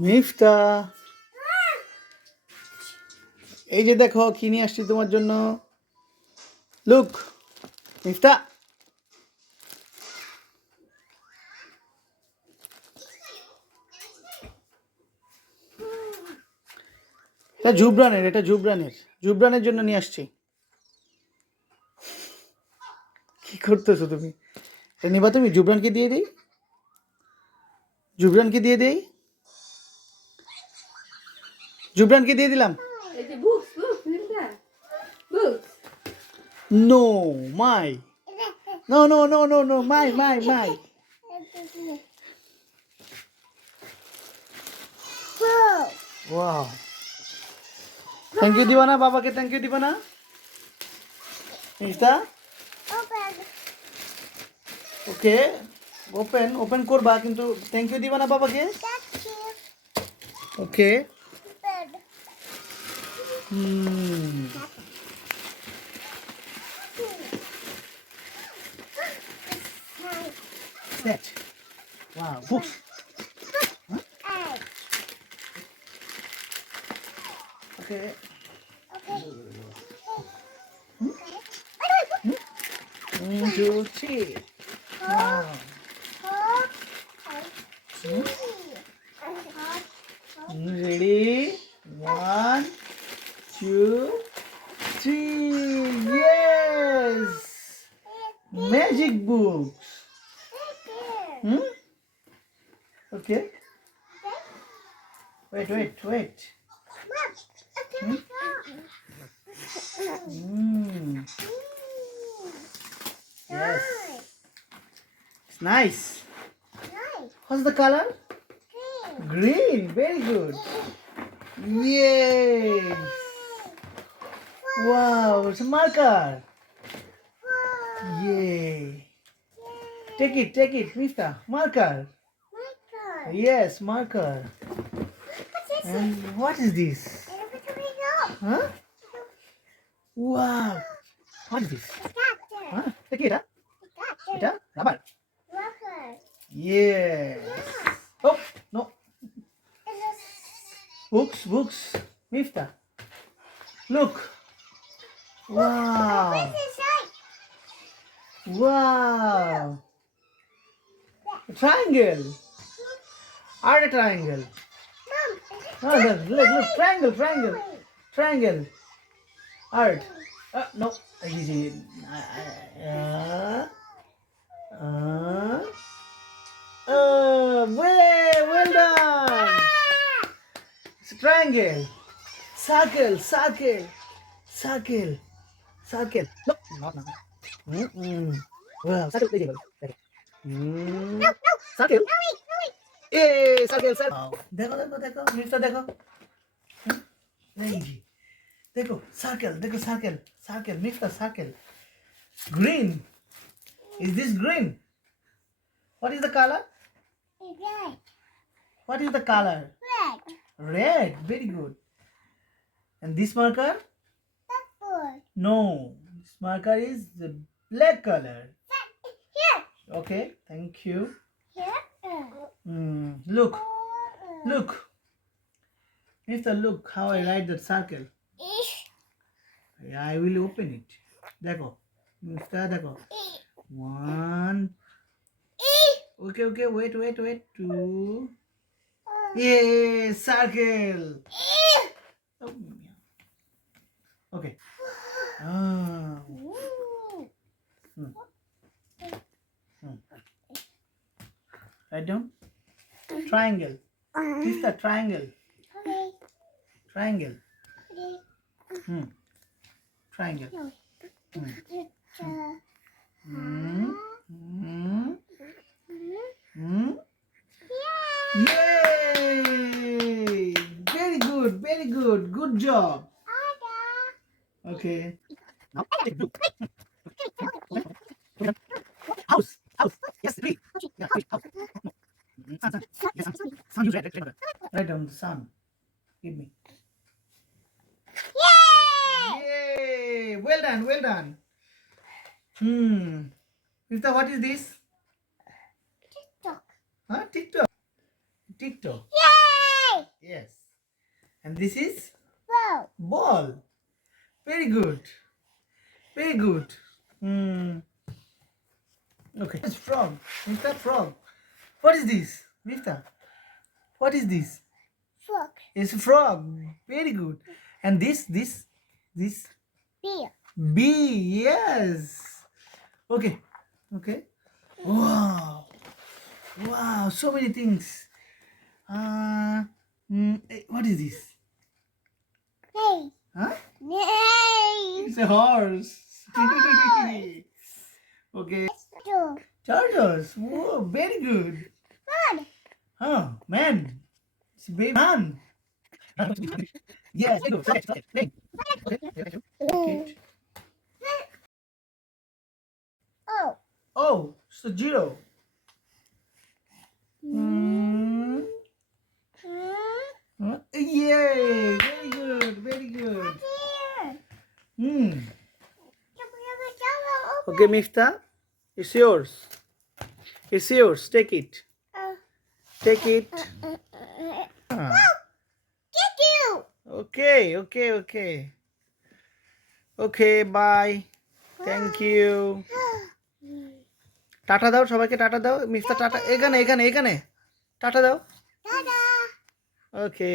মিফতা, এই যে দেখো কি নিয়ে আসছি তোমার জন্য। লুক মিফতা, এটা জুবরানের জন্য নিয়ে আসছি। কি করতেছো তুমি? এটা নিবা তুমি? জুবরানকে দিয়ে দিই, জুবরানকে দিয়ে দিলাম। No my, no no no no no, my. Wow, thank you দিবা না বাবাকে? থ্যাংক ইউ দিবা না মিফতা? ওকে, ওপেন করবা, কিন্তু থ্যাংক ইউ দিবা না বাবাকে? ওকে। Set. Wow, books. Huh? Okay. One, two, three. Wow. Ready? 1, 2, 3. Yes. Magic books. Okay. Wait. Yes. It's nice. What's the color? Green. Very good. Yes. Wow, it's a marker. Yay. Take it, Mifta. Marker. Yes, marker. And what is this? Huh? Wow. What is this? Huh? Take it, huh? It, huh? Rubber. Yes. Oh, no. Books. Mifta. Look. Wow. A triangle. Art a triangle. Oh, look. Triangle. Art. No. Easy. Well done. It's a triangle. Circle. No, not. Wow, circle. Circle. Hey, circle. देखो mister देखो। नहीं, देखो circle, Mifta, circle. Green. Is this green? What is the color? Red. What is the color? Red. Very good. And this marker? Purple. No. This marker is the black color. Here. Okay. Thank you. Here. Look. Mifta, look how I write that circle. I will open it. देखो Mifta, देखो 1. Okay, wait 2. Yeah, circle. Oh, okay. Write down. Triangle. Mifta, triangle. Triangle. Yay! Very good. Good job. Okay. Now take blue. House. Yes, tree. Yeah, tree. House. No. Sun. Yes, sun. Use red. Write down the sun. Give me. Yay! Well done. Mifta, what is this? TikTok. Huh? TikTok. Yay! Yes. And this is Bow. ball. Very good. Very good. Okay. It's frog. Mifta, frog. What is this? Mifta. What is this? Frog. It's a frog. Very good. And this. Beer. Bee. Yes. Okay. Okay. Wow. Wow. So many things. What is this? Hey. Huh? Hey. It's a horse. Horse. Okay. Two. Chargers. Whoa, very good. One. Oh, man. It's a baby man. Yes, very good. Play. Okay. Oh. Oh, so zero. Yay! Very good. Very good. Here. Okay, Mifta. It's yours. It's yours. Take it. Take it. Ah. Get you. Okay. Okay, bye. Thank you. Tata দাও সবাইকে, tata দাও Mifta, tata. এখানে tata দাও। Ta-da. ওকে।